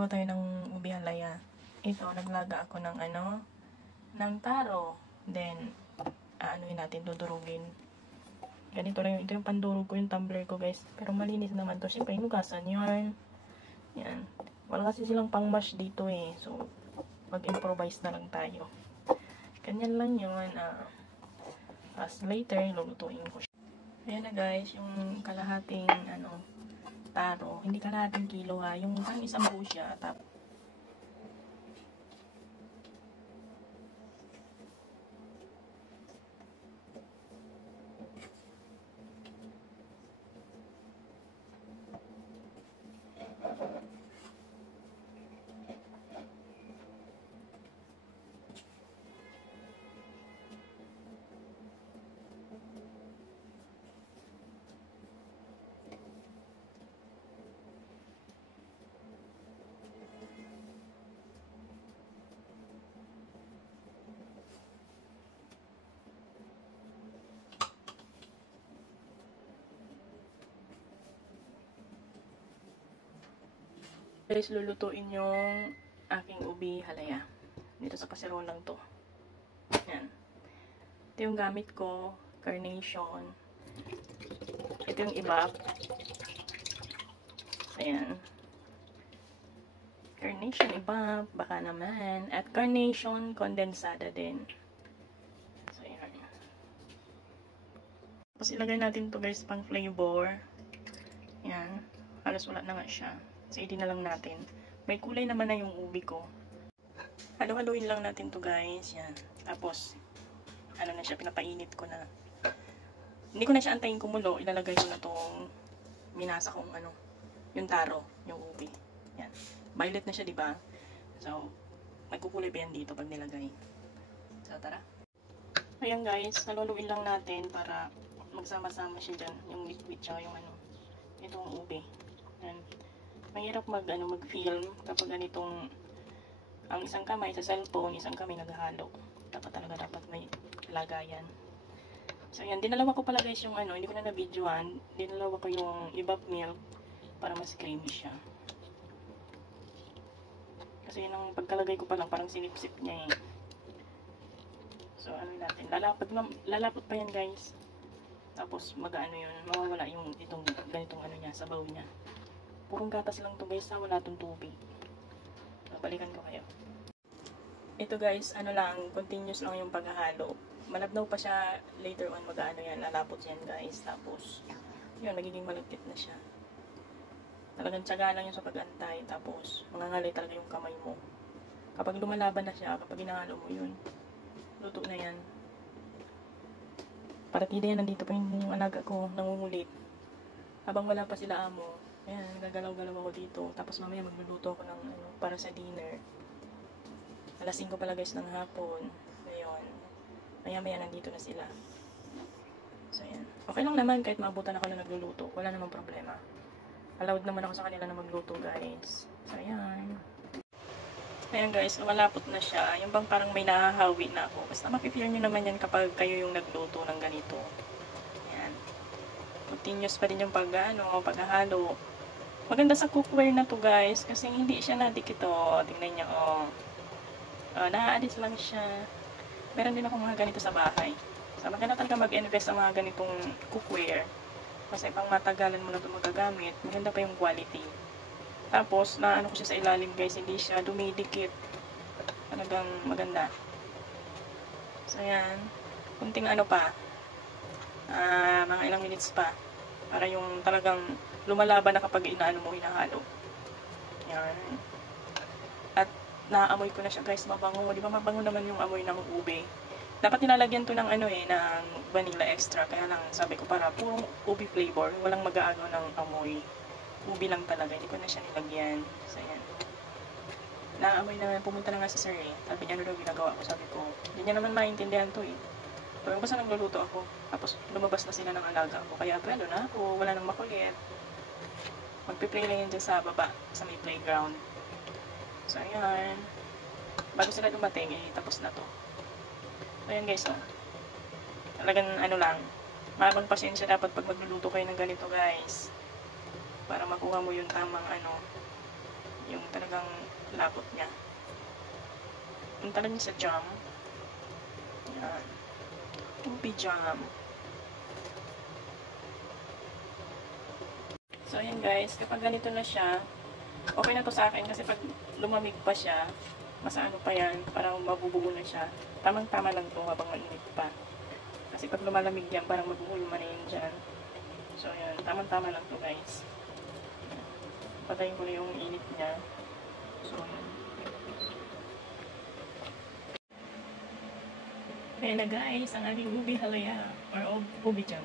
Gagawa tayo ng ubi halaya. Ito, naglaga ako ng ng taro. Then, aanoin natin, dudurugin. Ganito lang ito yung pandurog ko, yung tumbler ko, guys. Pero malinis naman to. Siyempre, hinugasan yun. Yan. Wala kasi silang pang-mash dito eh. So, mag-improvise na lang tayo. Ganyan lang yun. As later, lulutuin ko siya. Ayan na guys, yung kalahating taro. Hindi kalahating kilo ha. Yung isang buo siya. Tapos, guys, lulutuin yung aking ubi halaya. Dito sa kaserola lang to. Yan. Ito yung gamit ko. Carnation. Ito yung iba. Ayan. Carnation iba. Baka naman. At carnation condensada din. So, ayan. Tapos ilagay natin to guys pang flavor. Yan. Halos wala na nga siya. So, na lang natin. May kulay naman na yung ubi ko. Halo-haloin lang natin to guys. Yan. Tapos, na siya, pinapainit ko na. Hindi ko na siya antayin kumulo. Ilalagay ko na tong minasa kong yung taro, yung ubi. Yan. Violet na siya, diba? So, magkukulay pa yan dito pag nilagay. So, tara. Ayan guys, haluluin lang natin para magsama-sama siya dyan. Yung liquid siya, yung itong ubi. Yan. Mahirap mag-film kapag ganitong ang isang kamay sa cellphone, isang kamay naghahalo. Dapat may lagayan. So, yan. Dinalawa ko pala guys yung hindi ko na na-videoan. Dinalawa ko yung evap milk para mas creamy siya. Kasi yun ang pagkalagay ko pa lang, parang sinip-sip niya eh. So, natin. Lalapot pa yan guys. Tapos, yun, mawawala yung itong ganitong niya, sabaw niya. Purong gatas lang to guys, wala tong tubig. Balikan ko kayo. Ito guys, lang, continuous lang yung paghahalo. Malabnaw pa siya, later on yan, lalapot yan guys. Tapos, yun, magiging malagkit na siya. Talagang tiyaga lang yun sa pag-antay. Tapos, mangangalay talaga yung kamay mo. Kapag lumalaban na siya, kapag hinahalo mo yun, luto na yan. Partida yan, nandito pa yung alaga ko, nangungulit. Habang wala pa sila amo, ayan, nagagalaw-galaw ako dito. Tapos mamaya magluluto ako ng para sa dinner. Alas 5 pala guys ng hapon. Ngayon. Maya-maya nandito na sila. So, ayan. Okay lang naman kahit maabutan ako na nagluluto. Wala namang problema. Allowed naman ako sa kanila na magluto guys. So, ayan. Ayan guys, malapot na siya. Yung bang parang may nahahawi na ako. Basta mapipil nyo naman yan kapag kayo yung nagluto ng ganito. Ayan. Continuous pa rin yung paghahalo. Maganda sa cookware na to guys, kasi hindi siya nadikit o. Tingnan nyo naaalis lang siya. Meron din ako mga ganito sa bahay. So, maganda talaga mag-invest sa mga ganitong cookware. Kasi pang matagalan mo na ito magagamit, maganda pa yung quality. Tapos, ko siya sa ilalim guys, hindi siya dumidikit. Talagang maganda. So, yan. Kunting pa. Mga ilang minutes pa. Para yung talagang lumalaban na kapag hinahalo. Yan. At naamoy ko na siya guys, mabango. Di ba mabango naman yung amoy ng ube? Dapat nilalagyan to ng ng vanilla extra. Kaya lang sabi ko para purong ube flavor. Walang mag-aagaw ng amoy. Ube lang talaga. Hindi ko na siya nilagyan. So yan. Naamoy na, pumunta na nga sa sir eh. Sabi niya daw ginagawa ko. Sabi ko, hindi niya naman maintindihan to eh. Pero basta nagluluto ako. Tapos lumabas na sila ng alaga ko. Kaya pwede na ako. Wala nang makulit. Magpiplay lang yan dyan sa baba. Sa may playground. So ayan. Bago sila dumating eh. Tapos na to. So ayan guys. Talagang lang. Mahabang pasensya dapat pag magluluto kayo ng ganito guys. Para makuha mo yung tamang yung talagang talagang labot niya. Punta lang niya sa jam. Yan. Ubi jam. So, ayan guys, kapag ganito na siya, okay na to sa akin kasi pag lumamig pa siya, mas ano pa yan, parang mabubugo na siya. Tamang-tama lang to habang mainit pa. Kasi pag lumalamig yan, parang mabuhulma na yun dyan. So, ayan, tamang-tama lang to guys. Patayin ko na yung init niya. So, ayan. Ayan na guys, ang ating ubi halaya or ubi jam.